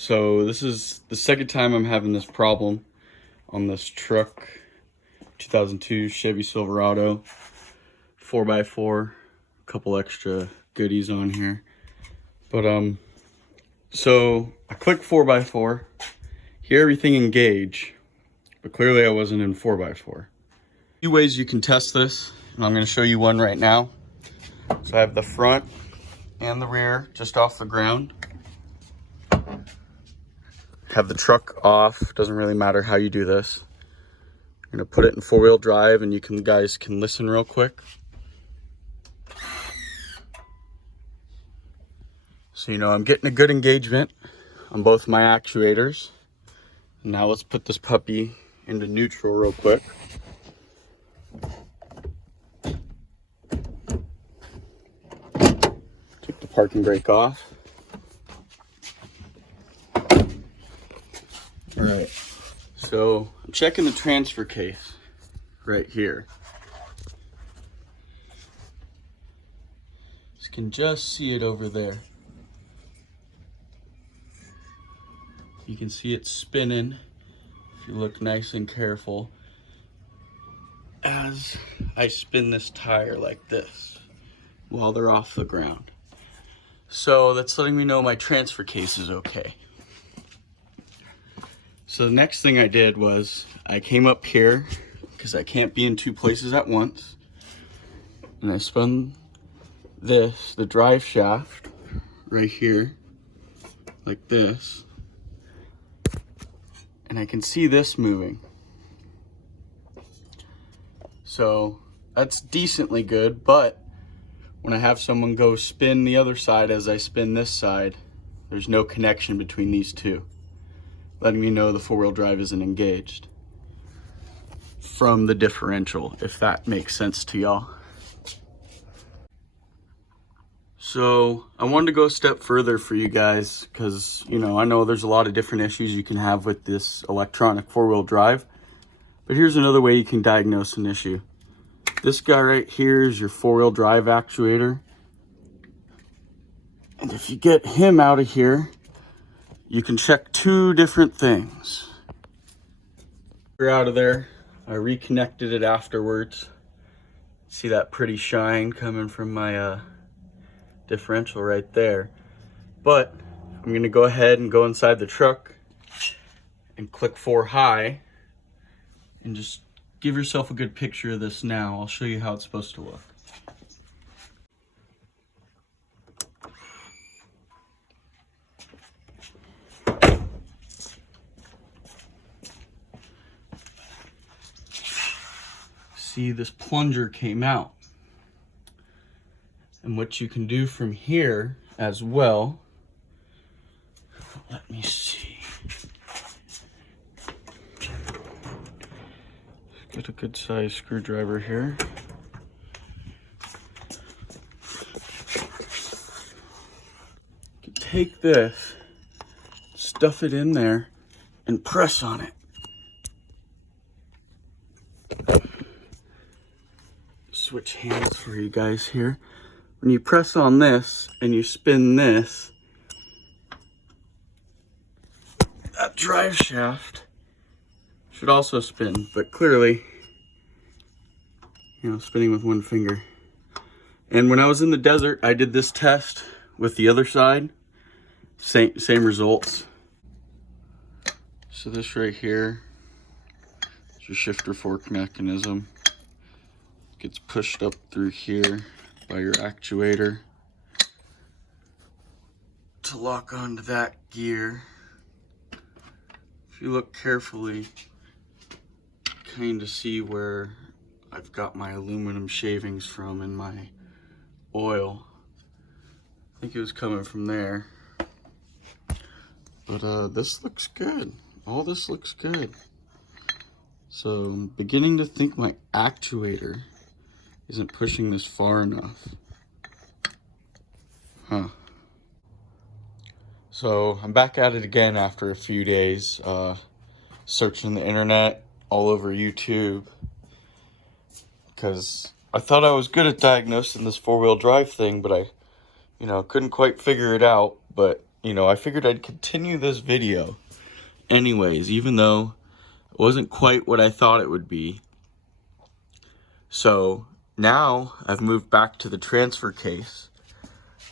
So this is the second time I'm having this problem on this truck. 2002 Chevy Silverado 4x4, a couple extra goodies on here. But so I click 4x4, hear everything engage, but clearly I wasn't in 4x4. Few ways you can test this, and I'm going to show you one right now. So I have the front and the rear just off the ground. Have the truck off, doesn't really matter how you do this. I'm gonna put it in 4-wheel drive and you guys can listen real quick. So you know I'm getting a good engagement on both my actuators. Now let's put this puppy into neutral real quick. Took the parking brake off. All right, so I'm checking the transfer case right here. You can just see it over there. You can see it spinning if you look nice and careful as I spin this tire like this while they're off the ground. So that's letting me know my transfer case is okay. So the next thing I did was I came up here because I can't be in two places at once, and I spun this, the drive shaft right here like this, and I can see this moving. So that's decently good, but when I have someone go spin the other side as I spin this side, there's no connection between these two, letting me know the 4-wheel drive isn't engaged from the differential, if that makes sense to y'all. So I wanted to go a step further for you guys because, you know, I know there's a lot of different issues you can have with this electronic 4-wheel drive, but here's another way you can diagnose an issue. This guy right here is your 4-wheel drive actuator. And if you get him out of here, you can check two different things. We're out of there. I reconnected it afterwards. See that pretty shine coming from my differential right there. But I'm gonna go ahead and go inside the truck and click 4 high and just give yourself a good picture of this now. I'll show you how it's supposed to look. See, this plunger came out. And what you can do from here as well, let me see. Get a good size screwdriver here. You can take this, stuff it in there, and press on it. Switch hands for you guys here. When you press on this and you spin this, that drive shaft should also spin, but clearly, you know, spinning with one finger. And when I was in the desert, I did this test with the other side. Same results. So this right here is your shifter fork mechanism. Gets pushed up through here by your actuator to lock onto that gear. If you look carefully, kind of see where I've got my aluminum shavings from in my oil. I think it was coming from there. But this looks good. All this looks good. So I'm beginning to think my actuator isn't pushing this far enough. Huh. So I'm back at it again after a few days, searching the internet all over YouTube, because I thought I was good at diagnosing this 4-wheel drive thing, but I couldn't quite figure it out. But I figured I'd continue this video anyways, even though it wasn't quite what I thought it would be. So now I've moved back to the transfer case,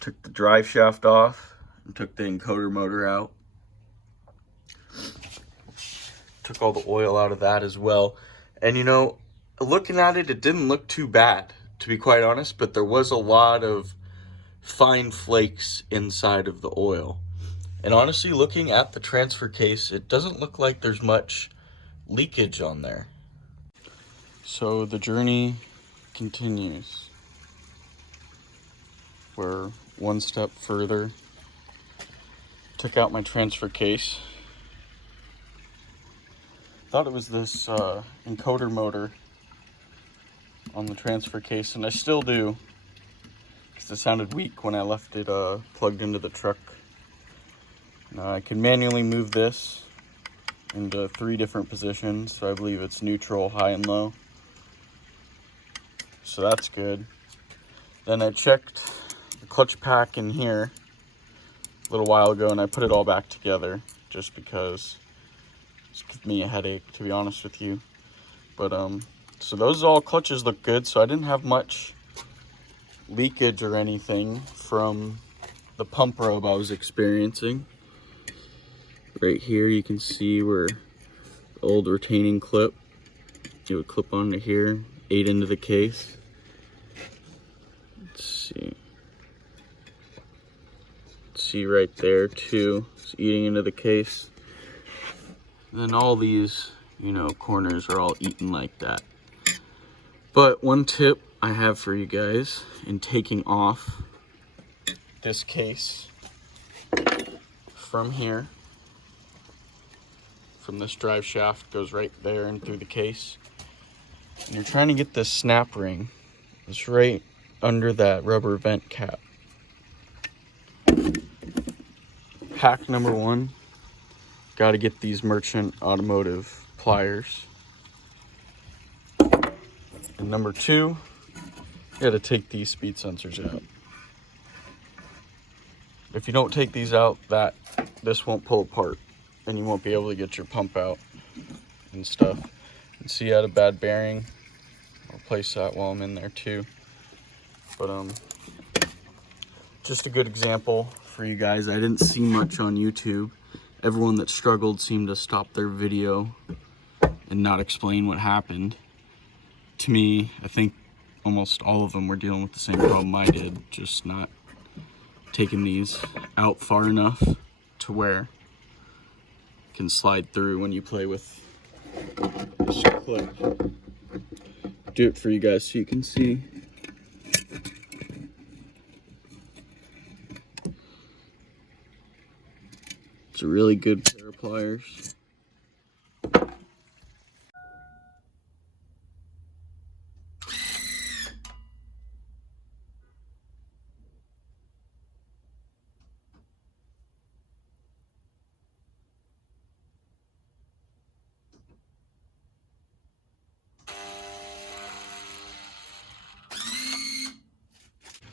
took the drive shaft off, and took the encoder motor out. Took all the oil out of that as well. And looking at it, it didn't look too bad, to be quite honest, but there was a lot of fine flakes inside of the oil. And honestly, looking at the transfer case, it doesn't look like there's much leakage on there. So the journey continues. We're one step further. Took out my transfer case. Thought it was this encoder motor on the transfer case, and I still do, because it sounded weak when I left it plugged into the truck. Now I can manually move this into 3 different positions, so I believe it's neutral, high, and low. So that's good. Then I checked the clutch pack in here a little while ago, and I put it all back together just because it's giving me a headache, to be honest with you. But so those all clutches look good, so I didn't have much leakage or anything from the pump probe I was experiencing. Right here you can see where the old retaining clip, it would clip onto here, ate into the case. Let's see right there too, it's eating into the case. And then all these, corners are all eaten like that. But one tip I have for you guys in taking off this case from here, from this drive shaft, goes right there and through the case. And you're trying to get this snap ring. It's right under that rubber vent cap. Hack number 1, got to get these Merchant Automotive pliers. And number 2, you got to take these speed sensors out. If you don't take these out, this won't pull apart, and you won't be able to get your pump out and stuff. And see, I had a bad bearing. I'll replace that while I'm in there too. But just a good example for you guys. I didn't see much on YouTube. Everyone that struggled seemed to stop their video and not explain what happened. To me, I think almost all of them were dealing with the same problem I did, just not taking these out far enough to where it can slide through when you play with this clip. Do it for you guys so you can see. It's a really good pair of pliers.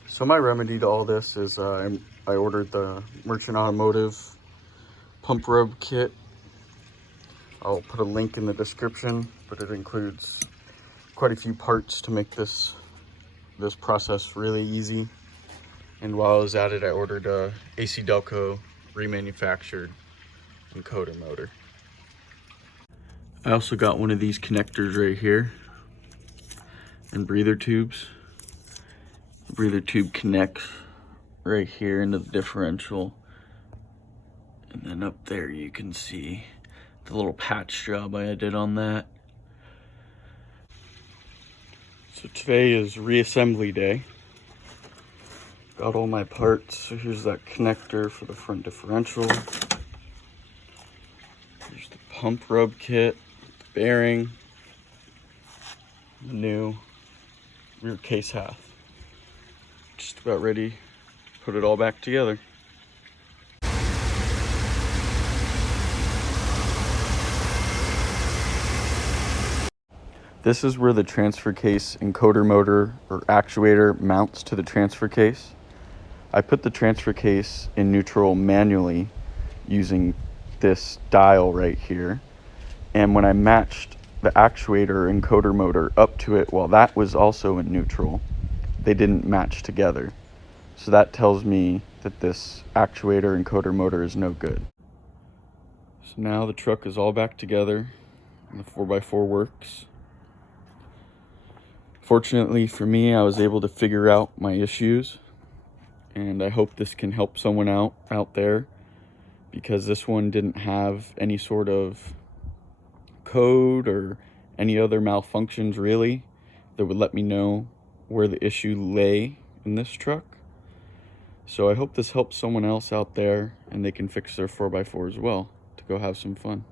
So my remedy to all this is I ordered the Merchant Automotive pump probe kit. I'll put a link in the description, but it includes quite a few parts to make this process really easy. And while I was at it, I ordered a AC Delco remanufactured encoder motor. I also got one of these connectors right here and breather tubes. The breather tube connects right here into the differential. And then up there you can see the little patch job I did on that. So today is reassembly day. Got all my parts. So here's that connector for the front differential. Here's the pump rub kit, the bearing, the new rear case half. Just about ready to put it all back together. This is where the transfer case encoder motor or actuator mounts to the transfer case. I put the transfer case in neutral manually using this dial right here. And when I matched the actuator encoder motor up to it while that was also in neutral, they didn't match together. So that tells me that this actuator encoder motor is no good. So now the truck is all back together and the 4x4 works. Fortunately for me, I was able to figure out my issues, and I hope this can help someone out there, because this one didn't have any sort of code or any other malfunctions really that would let me know where the issue lay in this truck. So I hope this helps someone else out there and they can fix their 4x4 as well to go have some fun.